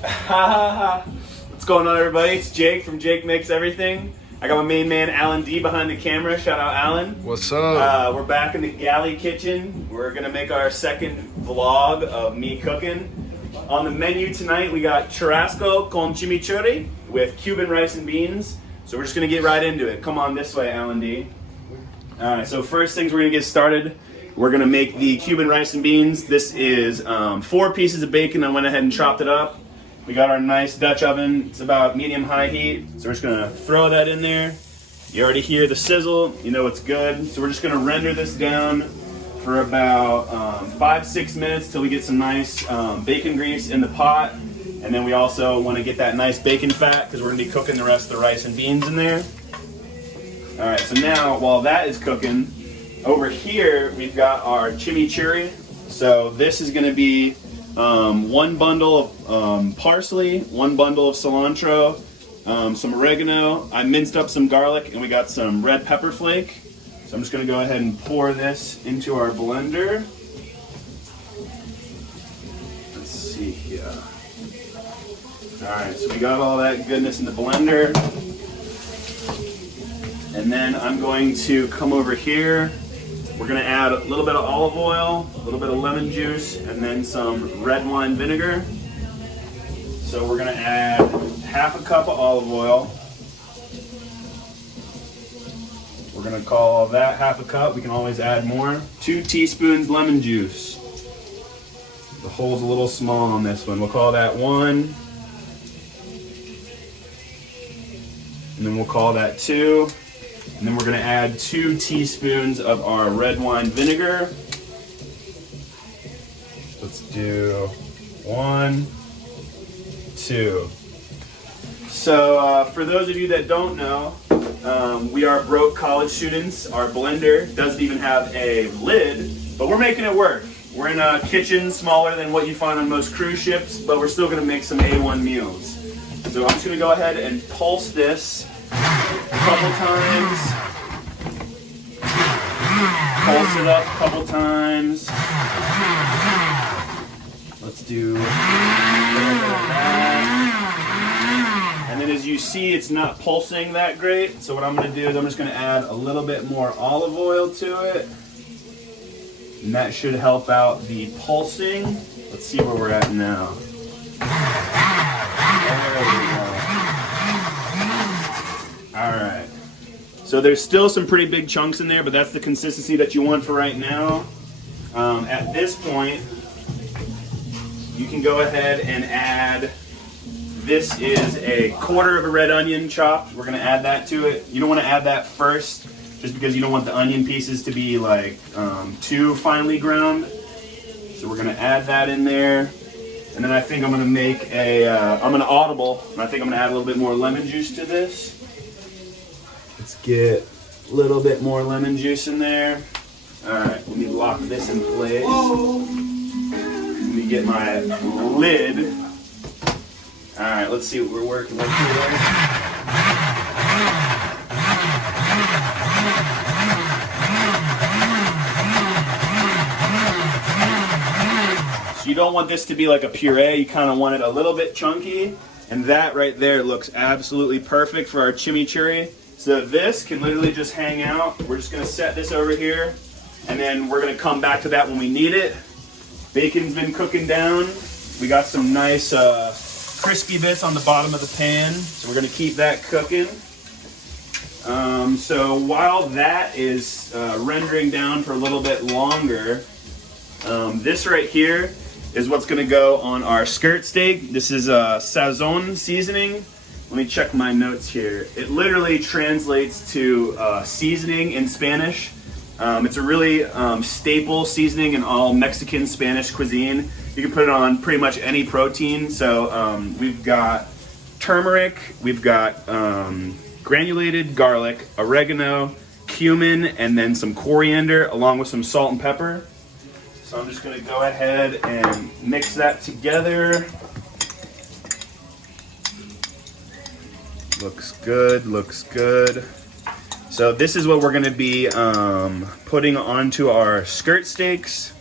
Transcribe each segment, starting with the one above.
What's going on, everybody? It's Jake from Jake Makes Everything. I got my main man Alan D behind the camera. Shout out Alan. What's up? We're back in the galley kitchen. We're gonna make our second vlog of me cooking. On the menu tonight we got churrasco con chimichurri with Cuban rice and beans. So we're just gonna get right into it. Come on this way, Alan D. Alright, so first things we're gonna get started. We're gonna make the Cuban rice and beans. This is 4 pieces of bacon. I went ahead and chopped it up. We got our nice Dutch oven. It's about medium-high heat. So we're just gonna throw that in there. You already hear the sizzle. You know it's good. So we're just gonna render this down for about 5-6 minutes till we get some nice bacon grease in the pot. And then we also want to get that nice bacon fat because we're gonna be cooking the rest of the rice and beans in there. All right, so now while that is cooking, over here we've got our chimichurri. So this is gonna be 1 bundle of parsley, 1 bundle of cilantro, some oregano. I minced up some garlic, and we got some red pepper flake. So I'm just going to go ahead and pour this into our blender. Let's see here. Alright, so we got all that goodness in the blender. And then I'm going to come over here. We're going to add a little bit of olive oil, a little bit of lemon juice, and then some red wine vinegar. So we're going to add 1/2 cup of olive oil. We're going to call that 1/2 cup. We can always add more. 2 teaspoons lemon juice. The hole's a little small on this one. We'll call that 1. And then we'll call that 2. And then we're going to add 2 teaspoons of our red wine vinegar. Let's do 1, 2. So for those of you that don't know, we are broke college students. Our blender doesn't even have a lid, but we're making it work. We're in a kitchen smaller than what you find on most cruise ships, but we're still going to make some A1 meals. So I'm just going to go ahead and pulse this a couple times. Pulse it up a couple times. Let's do a little bit of that. And then as you see, it's not pulsing that great. So what I'm going to do is I'm just going to add a little bit more olive oil to it. And that should help out the pulsing. Let's see where we're at now. There we go. Alright. So there's still some pretty big chunks in there, but that's the consistency that you want for right now. At this point, you can go ahead and add, this is a 1/4 of a red onion chopped. We're going to add that to it. You don't want to add that first, just because you don't want the onion pieces to be like too finely ground. So we're going to add that in there. And then I think I'm going to make a, I'm going to audible, and I think I'm going to add a little bit more lemon juice to this. Let's get a little bit more lemon juice in there. Alright, let me lock this in place. Let me get my lid. Alright, let's see what we're working with here. So you don't want this to be like a puree, you kind of want it a little bit chunky. And that right there looks absolutely perfect for our chimichurri. So this can literally just hang out. We're just going to set this over here, and then we're going to come back to that when we need it. Bacon's been cooking down. We got some nice crispy bits on the bottom of the pan, so we're going to keep that cooking. So while that is rendering down for a little bit longer, this right here is what's going to go on our skirt steak. This is Sazon seasoning. Let me check my notes here. It literally translates to seasoning in Spanish. It's a really staple seasoning in all Mexican Spanish cuisine. You can put it on pretty much any protein. So we've got turmeric, we've got granulated garlic, oregano, cumin, and then some coriander along with some salt and pepper. So I'm just going to go ahead and mix that together. Looks good, looks good. So this is what we're going to be putting onto our skirt steaks.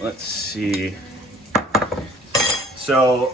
Let's see. So,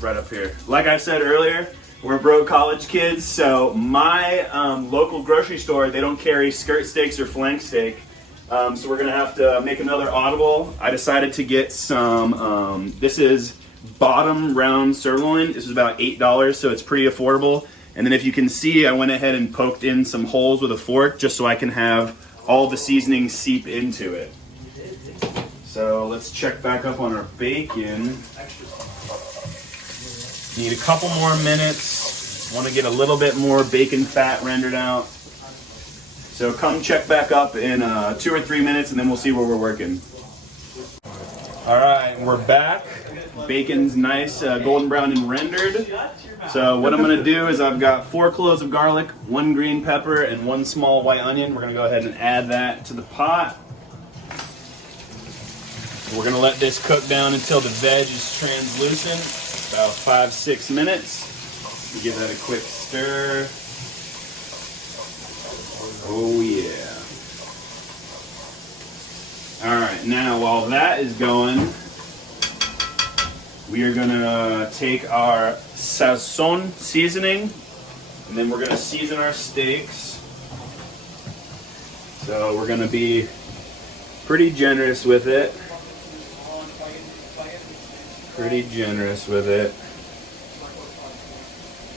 right up here. Like I said earlier, we're broke college kids, so my local grocery store, they don't carry skirt steaks or flank steak. So we're gonna have to make another audible. I decided to get some, this is bottom round sirloin. This is about $8, so it's pretty affordable. And then if you can see, I went ahead and poked in some holes with a fork just so I can have all the seasoning seep into it. So let's check back up on our bacon. Need a couple more minutes. Want to get a little bit more bacon fat rendered out. So come check back up in 2 or 3 minutes and then we'll see where we're working. All right, we're back. Bacon's nice golden brown and rendered. So what I'm gonna do is I've got 4 cloves of garlic, 1 green pepper, and 1 small white onion. We're gonna go ahead and add that to the pot. We're gonna let this cook down until the veg is translucent, about 5-6 minutes. We give that a quick stir. Oh yeah. All right, now while that is going, we are gonna take our sazon seasoning, and then we're gonna season our steaks. So we're gonna be pretty generous with it. Pretty generous with it.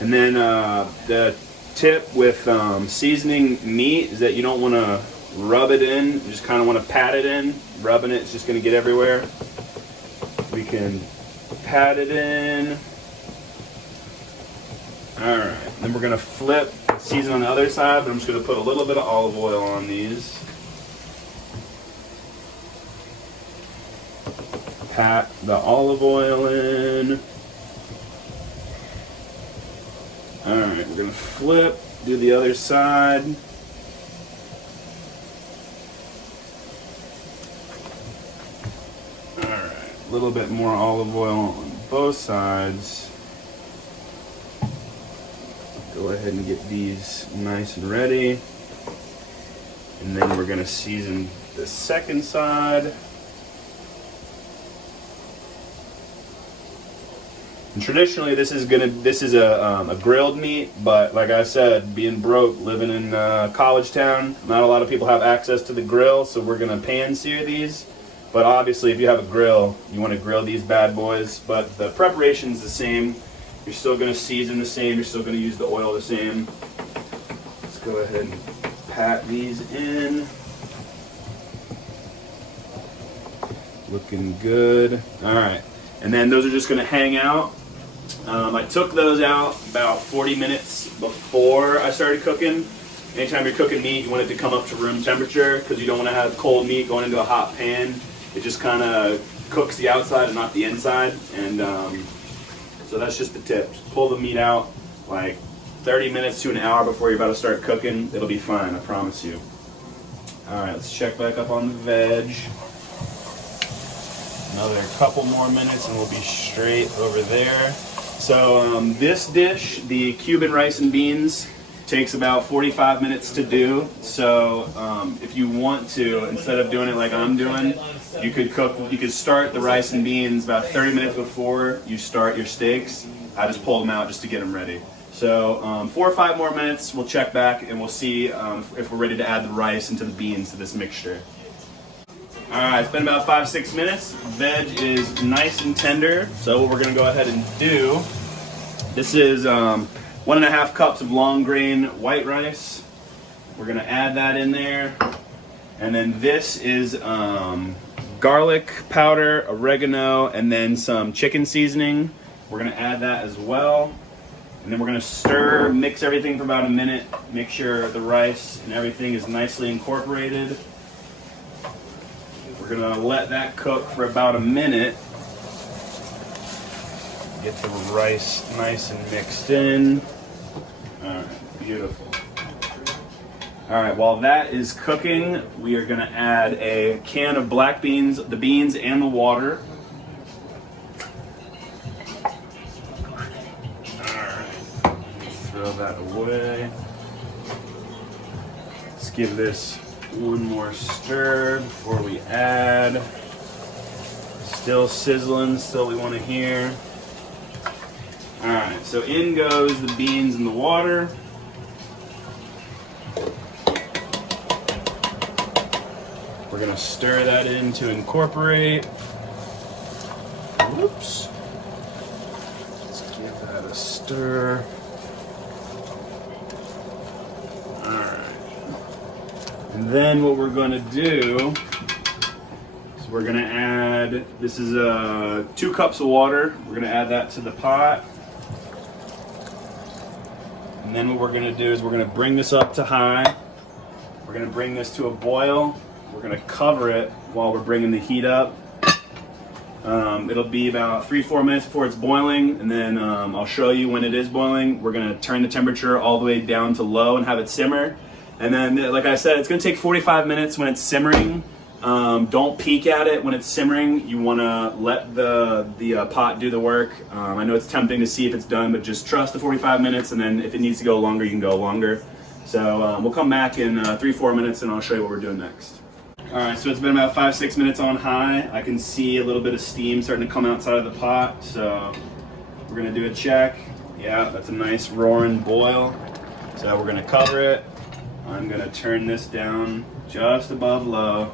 And then the tip with seasoning meat is that you don't want to rub it in. You just kind of want to pat it in. Rubbing it is just going to get everywhere. We can pat it in. All right. Then we're going to flip, season on the other side, but I'm just going to put a little bit of olive oil on these. Pat the olive oil in. All right, we're gonna flip, do the other side. All right, a little bit more olive oil on both sides. Go ahead and get these nice and ready. And then we're gonna season the second side. And traditionally, this is a grilled meat, but like I said, being broke, living in college town, not a lot of people have access to the grill, so we're gonna pan sear these. But obviously, if you have a grill, you want to grill these bad boys. But the preparation's the same. You're still gonna season the same. You're still gonna use the oil the same. Let's go ahead and pat these in. Looking good. All right, and then those are just gonna hang out. I took those out about 40 minutes before I started cooking. Anytime you're cooking meat, you want it to come up to room temperature because you don't want to have cold meat going into a hot pan. It just kind of cooks the outside and not the inside. And so that's just the tip. Just pull the meat out like 30 minutes to an hour before you're about to start cooking. It'll be fine, I promise you. All right, let's check back up on the veg. Another couple more minutes and we'll be straight over there. So this dish, the Cuban rice and beans, takes about 45 minutes to do. So if you want to, instead of doing it like I'm doing, you could start the rice and beans about 30 minutes before you start your steaks. I just pulled them out just to get them ready. So 4 or 5 more minutes, we'll check back and we'll see if we're ready to add the rice into the beans to this mixture. All right, it's been about 5-6 minutes. Veg is nice and tender. So what we're gonna go ahead and do, this is 1.5 cups of long grain white rice. We're gonna add that in there. And then this is garlic powder, oregano, and then some chicken seasoning. We're gonna add that as well. And then we're gonna stir, mix everything for about a minute, make sure the rice and everything is nicely incorporated. We're gonna let that cook for about a minute. Get the rice nice and mixed in. All right, beautiful. All right, while that is cooking, we are gonna add a can of black beans, the beans and the water. All right, throw that away. Let's give this one more stir before we add. Still sizzling, still we want to hear. All right, so in goes the beans in the water. We're gonna stir that in to incorporate. Whoops. Let's give that a stir. All right. And then what we're gonna do is we're gonna add, this is 2 cups of water. We're gonna add that to the pot. And then what we're gonna do is we're gonna bring this up to high. We're gonna bring this to a boil. We're gonna cover it while we're bringing the heat up. It'll be about 3-4 minutes before it's boiling, and then I'll show you when it is boiling. We're gonna turn the temperature all the way down to low and have it simmer. And then, like I said, it's gonna take 45 minutes when it's simmering. Don't peek at it when it's simmering. You wanna let the pot do the work. I know it's tempting to see if it's done, but just trust the 45 minutes, and then if it needs to go longer, you can go longer. So we'll come back in 3-4 minutes and I'll show you what we're doing next. All right, so it's been about 5-6 minutes on high. I can see a little bit of steam starting to come outside of the pot, so we're gonna do a check. Yeah, that's a nice roaring boil. So we're gonna cover it. I'm gonna turn this down just above low.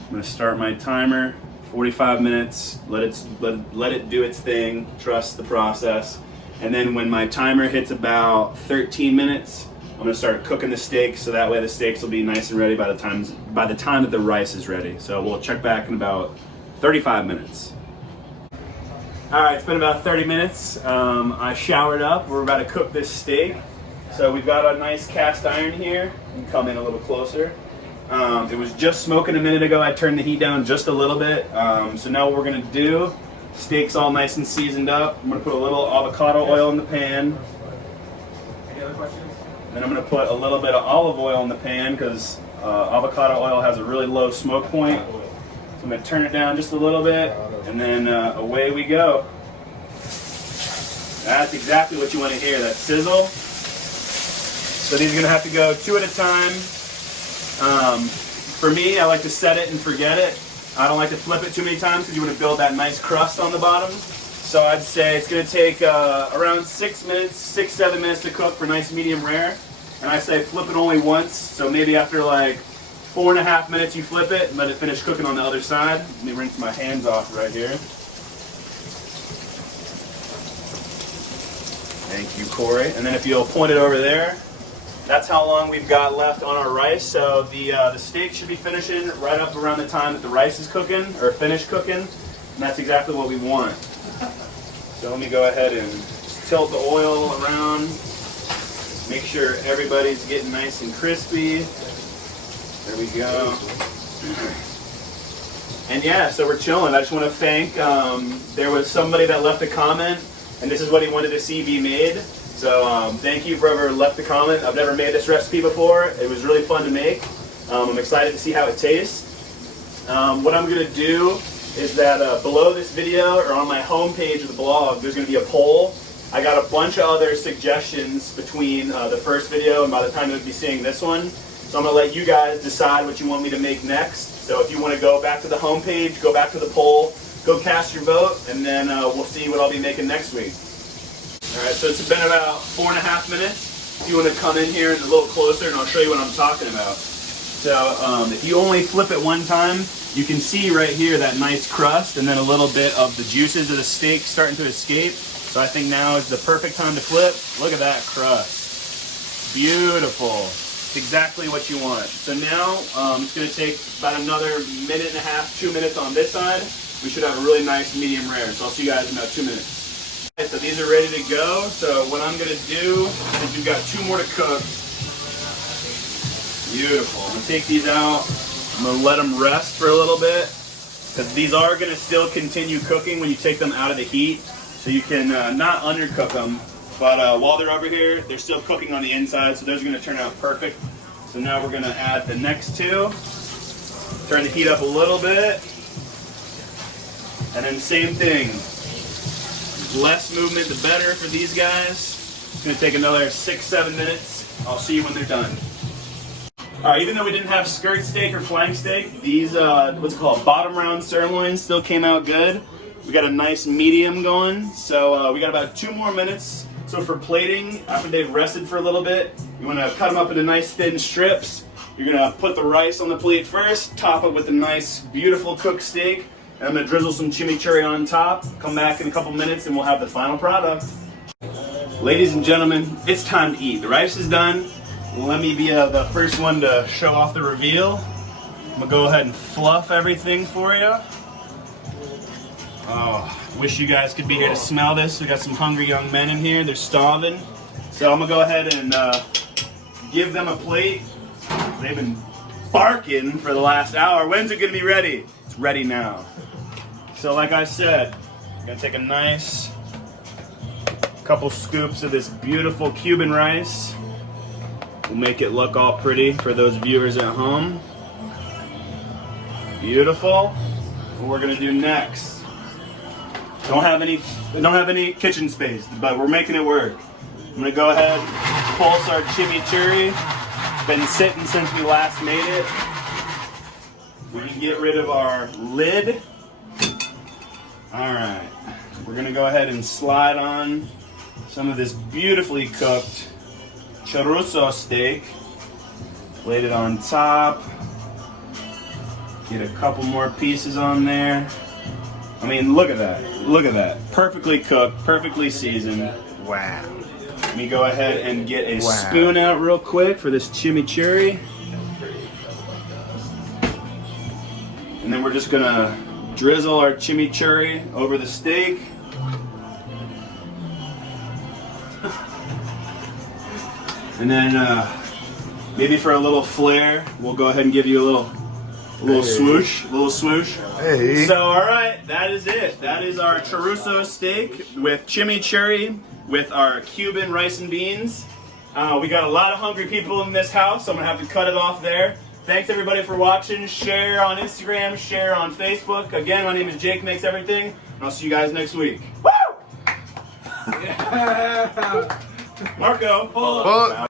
I'm gonna start my timer, 45 minutes, let it do its thing, trust the process. And then when my timer hits about 13 minutes, I'm gonna start cooking the steaks, so that way the steaks will be nice and ready by the time that the rice is ready. So we'll check back in about 35 minutes. All right, it's been about 30 minutes. I showered up. We're about to cook this steak. So we've got a nice cast iron here. You can come in a little closer. It was just smoking a minute ago. I turned the heat down just a little bit. So now what we're gonna do, steak's all nice and seasoned up. I'm gonna put a little avocado oil in the pan. Any other questions? Then I'm going to put a little bit of olive oil in the pan because avocado oil has a really low smoke point. So I'm going to turn it down just a little bit, and then away we go. That's exactly what you want to hear, that sizzle. So these are going to have to go 2 at a time. For me, I like to set it and forget it. I don't like to flip it too many times because you want to build that nice crust on the bottom. So I'd say it's going to take around 6-7 minutes to cook for nice medium rare. And I say flip it only once, so maybe after like 4.5 minutes you flip it and let it finish cooking on the other side. Let me rinse my hands off right here. Thank you, Corey. And then if you'll point it over there, that's how long we've got left on our rice. So the steak should be finishing right up around the time that the rice is cooking, or finished cooking. And that's exactly what we want. So let me go ahead and tilt the oil around. Make sure everybody's getting nice and crispy. There we go. And yeah, so we're chilling. I just want to thank, there was somebody that left a comment, and this is what he wanted to see be made. So thank you for whoever left the comment. I've never made this recipe before. It was really fun to make. I'm excited to see how it tastes. What I'm going to do is that below this video, or on my homepage of the blog, there's going to be a poll. I got a bunch of other suggestions between the first video and by the time you'll be seeing this one. So I'm going to let you guys decide what you want me to make next. So if you want to go back to the homepage, go back to the poll, go cast your vote, and then we'll see what I'll be making next week. Alright, so it's been about 4.5 minutes. If you want to come in here and a little closer, and I'll show you what I'm talking about. So if you only flip it one time, you can see right here that nice crust and then a little bit of the juices of the steak starting to escape. So I think now is the perfect time to flip. Look at that crust. Beautiful. It's exactly what you want. So now it's going to take about another 1.5 minutes, 2 minutes on this side. We should have a really nice medium rare. So I'll see you guys in about 2 minutes. Okay, so these are ready to go. So what I'm going to do is we've got 2 more to cook. Beautiful. I'm going to take these out. I'm going to let them rest for a little bit because these are going to still continue cooking when you take them out of the heat. So you can not undercook them, but while they're over here, they're still cooking on the inside, so those are going to turn out perfect. So now we're going to add the next 2. Turn the heat up a little bit. And then same thing. Less movement, the better for these guys. It's going to take another 6-7 minutes. I'll see you when they're done. Even though we didn't have skirt steak or flank steak, these, what's it called, bottom round sirloins still came out good. We got a nice medium going, so we got about 2 more minutes. So for plating, after they've rested for a little bit, you want to cut them up into nice thin strips. You're going to put the rice on the plate first, top it with a nice, beautiful cooked steak, and I'm going to drizzle some chimichurri on top. Come back in a couple minutes and we'll have the final product. Ladies and gentlemen, it's time to eat. The rice is done. Let me be the first one to show off the reveal. I'm gonna go ahead and fluff everything for you. Oh, wish you guys could be here to smell this. We got some hungry young men in here. They're starving. So I'm gonna go ahead and give them a plate. They've been barking for the last hour. When's it gonna be ready? It's ready now. So like I said, I'm gonna take a nice couple scoops of this beautiful Cuban rice. We'll make it look all pretty for those viewers at home. Beautiful. What we're gonna do next? Don't have any kitchen space, but we're making it work. I'm gonna go ahead, pulse our chimichurri. It's been sitting since we last made it. We can get rid of our lid. All right. We're gonna go ahead and slide on some of this beautifully cooked Churrasco steak, laid it on top, get a couple more pieces on there. I mean, look at that, perfectly cooked, perfectly seasoned. Wow. Let me go ahead and get a spoon out real quick for this chimichurri. And then we're just gonna drizzle our chimichurri over the steak. And then maybe for a little flair, we'll go ahead and give you a little swoosh, Hey. So all right, that is it. That is our chorizo steak with chimichurri with our Cuban rice and beans. We got a lot of hungry people in this house, so I'm gonna have to cut it off there. Thanks everybody for watching. Share on Instagram, share on Facebook. Again, my name is Jake Makes Everything, and I'll see you guys next week. Woo! Yeah. Marco, pull up.